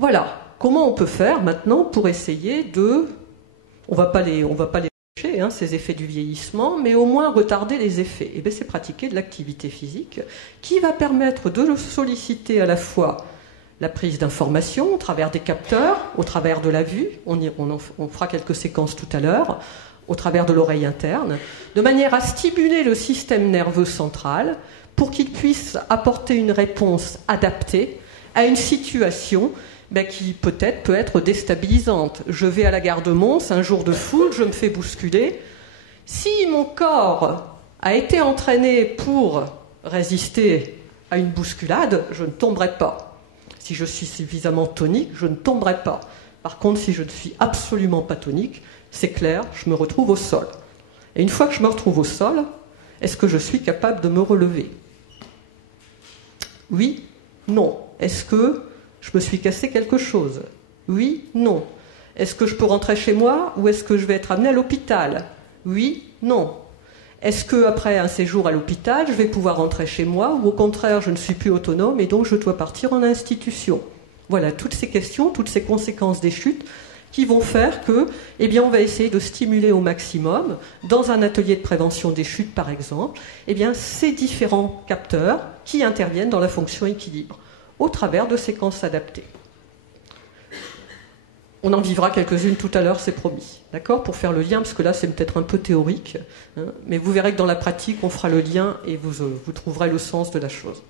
Voilà, comment on peut faire maintenant pour essayer de... On va pas les cacher, ces effets du vieillissement, mais au moins retarder les effets. Et bien c'est pratiquer de l'activité physique qui va permettre de solliciter à la fois la prise d'informations au travers des capteurs, au travers de la vue, on fera quelques séquences tout à l'heure, au travers de l'oreille interne, de manière à stimuler le système nerveux central pour qu'il puisse apporter une réponse adaptée à une situation qui peut-être peut être déstabilisante. Je vais à la gare de Mons, un jour de foule, je me fais bousculer. Si mon corps a été entraîné pour résister à une bousculade, je ne tomberai pas. Si je suis suffisamment tonique, je ne tomberai pas. Par contre, si je ne suis absolument pas tonique, c'est clair, je me retrouve au sol. Et une fois que je me retrouve au sol, est-ce que je suis capable de me relever? Oui, non. Est-ce que je me suis cassé quelque chose? Oui, non. Est-ce que je peux rentrer chez moi ou est-ce que je vais être amené à l'hôpital? Oui, non. Est-ce qu'après un séjour à l'hôpital, je vais pouvoir rentrer chez moi ou au contraire, je ne suis plus autonome et donc je dois partir en institution? Voilà, toutes ces questions, toutes ces conséquences des chutes qui vont faire que, on va essayer de stimuler au maximum, dans un atelier de prévention des chutes par exemple, ces différents capteurs qui interviennent dans la fonction équilibre, au travers de séquences adaptées. On en vivra quelques-unes tout à l'heure, c'est promis. D'accord? Pour faire le lien, parce que là, c'est peut-être un peu théorique, mais vous verrez que dans la pratique, on fera le lien et vous trouverez le sens de la chose.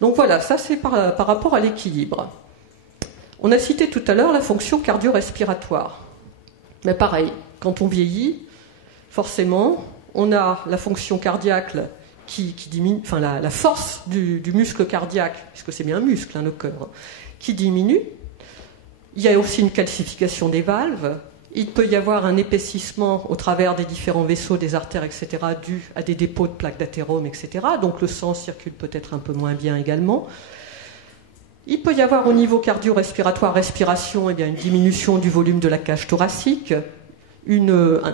Donc voilà, ça c'est par rapport à l'équilibre. On a cité tout à l'heure la fonction cardio-respiratoire. Mais pareil, quand on vieillit, forcément, on a la fonction cardiaque qui diminue, enfin la force du muscle cardiaque, puisque c'est bien un muscle, le cœur, qui diminue. Il y a aussi une calcification des valves. Il peut y avoir un épaississement au travers des différents vaisseaux, des artères, etc., dû à des dépôts de plaques d'athérome, etc. Donc le sang circule peut-être un peu moins bien également. Il peut y avoir au niveau cardio-respiratoire, respiration, une diminution du volume de la cage thoracique, une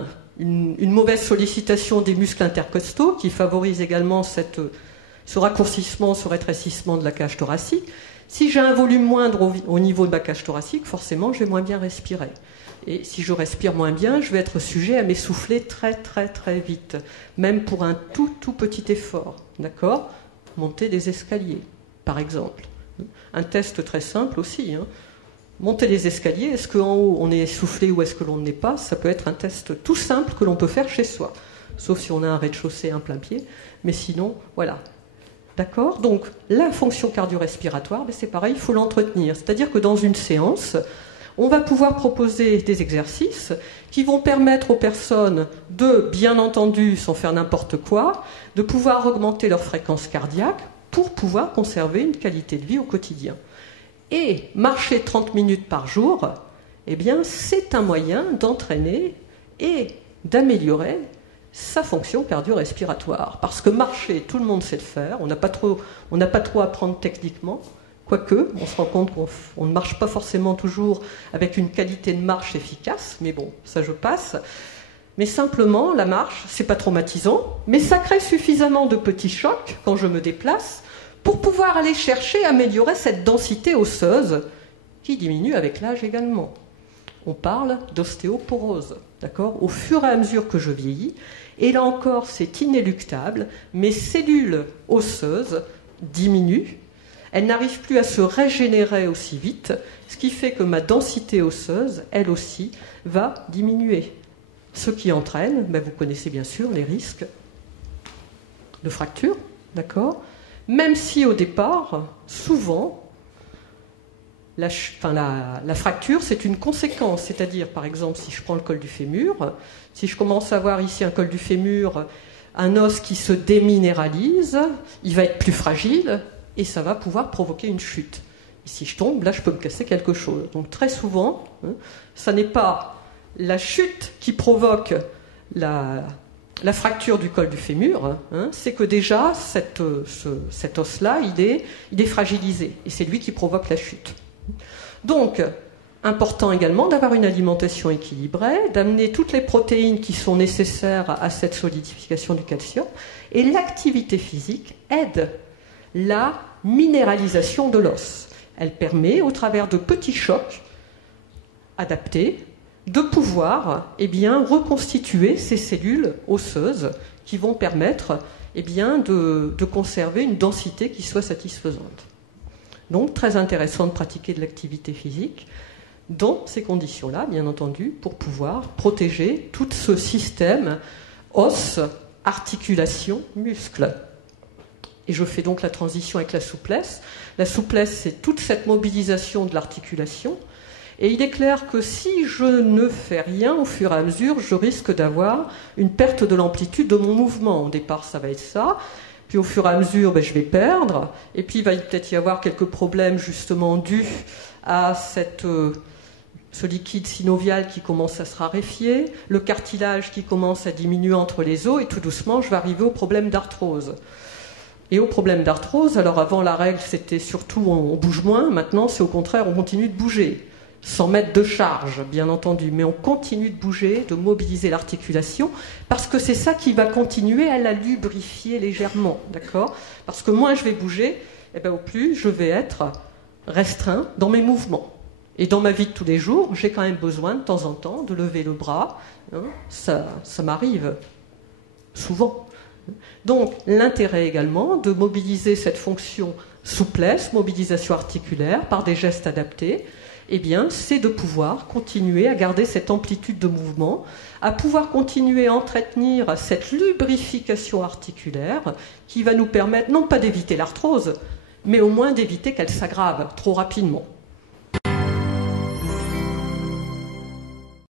mauvaise sollicitation des muscles intercostaux qui favorise également ce raccourcissement, ce rétrécissement de la cage thoracique. Si j'ai un volume moindre au niveau de ma cage thoracique, forcément, je vais moins bien respirer. Et si je respire moins bien, je vais être sujet à m'essouffler très, très, très vite, même pour un tout, tout petit effort. D'accord? Monter des escaliers, par exemple. Un test très simple aussi. Monter les escaliers, est-ce qu'en haut, on est essoufflé ou est-ce que l'on ne l'est pas? Ça peut être un test tout simple que l'on peut faire chez soi. Sauf si on a un rez-de-chaussée, un plein pied. Mais sinon, voilà. D'accord? Donc, la fonction cardio-respiratoire, c'est pareil, il faut l'entretenir. C'est-à-dire que dans une séance, on va pouvoir proposer des exercices qui vont permettre aux personnes de, bien entendu, sans faire n'importe quoi, de pouvoir augmenter leur fréquence cardiaque pour pouvoir conserver une qualité de vie au quotidien. Et marcher 30 minutes par jour, c'est un moyen d'entraîner et d'améliorer sa fonction cardio-respiratoire. Parce que marcher, tout le monde sait le faire, on n'a pas trop à apprendre techniquement, quoique, on se rend compte qu'on ne marche pas forcément toujours avec une qualité de marche efficace, mais bon, ça je passe. Mais simplement, la marche, c'est pas traumatisant, mais ça crée suffisamment de petits chocs quand je me déplace pour pouvoir aller chercher à améliorer cette densité osseuse qui diminue avec l'âge également. On parle d'ostéoporose, d'accord? Au fur et à mesure que je vieillis, et là encore, c'est inéluctable, mes cellules osseuses diminuent, elles n'arrivent plus à se régénérer aussi vite, ce qui fait que ma densité osseuse, elle aussi, va diminuer. Ce qui entraîne, vous connaissez bien sûr les risques de fracture, d'accord? Même si au départ, souvent, la fracture, c'est une conséquence. C'est-à-dire, par exemple, si je prends le col du fémur, si je commence à avoir ici un col du fémur, un os qui se déminéralise, il va être plus fragile et ça va pouvoir provoquer une chute. Et si je tombe, là, je peux me casser quelque chose. Donc très souvent, ça n'est pas la chute qui provoque la fracture du col du fémur, c'est que déjà, cet os-là, il est fragilisé. Et c'est lui qui provoque la chute. Donc, important également d'avoir une alimentation équilibrée, d'amener toutes les protéines qui sont nécessaires à cette solidification du calcium. Et l'activité physique aide la minéralisation de l'os. Elle permet, au travers de petits chocs adaptés, de pouvoir reconstituer ces cellules osseuses qui vont permettre de conserver une densité qui soit satisfaisante. Donc, très intéressant de pratiquer de l'activité physique dans ces conditions-là, bien entendu, pour pouvoir protéger tout ce système os, articulation, muscle. Et je fais donc la transition avec la souplesse. La souplesse, c'est toute cette mobilisation de l'articulation. Et il est clair que si je ne fais rien, au fur et à mesure, je risque d'avoir une perte de l'amplitude de mon mouvement. Au départ, ça va être ça. Puis au fur et à mesure, je vais perdre. Et puis il va peut-être y avoir quelques problèmes justement dus à ce liquide synovial qui commence à se raréfier, le cartilage qui commence à diminuer entre les os, et tout doucement, je vais arriver au problème d'arthrose. Et au problème d'arthrose, alors avant la règle, c'était surtout on bouge moins, maintenant c'est au contraire, on continue de bouger. Sans mettre de charge, bien entendu, mais on continue de bouger, de mobiliser l'articulation, parce que c'est ça qui va continuer à la lubrifier légèrement, d'accord ? Parce que moins je vais bouger, au plus je vais être restreint dans mes mouvements. Et dans ma vie de tous les jours, j'ai quand même besoin de temps en temps de lever le bras, hein, ça m'arrive souvent. Donc l'intérêt également de mobiliser cette fonction souplesse, mobilisation articulaire par des gestes adaptés, c'est de pouvoir continuer à garder cette amplitude de mouvement, à pouvoir continuer à entretenir cette lubrification articulaire qui va nous permettre non pas d'éviter l'arthrose, mais au moins d'éviter qu'elle s'aggrave trop rapidement.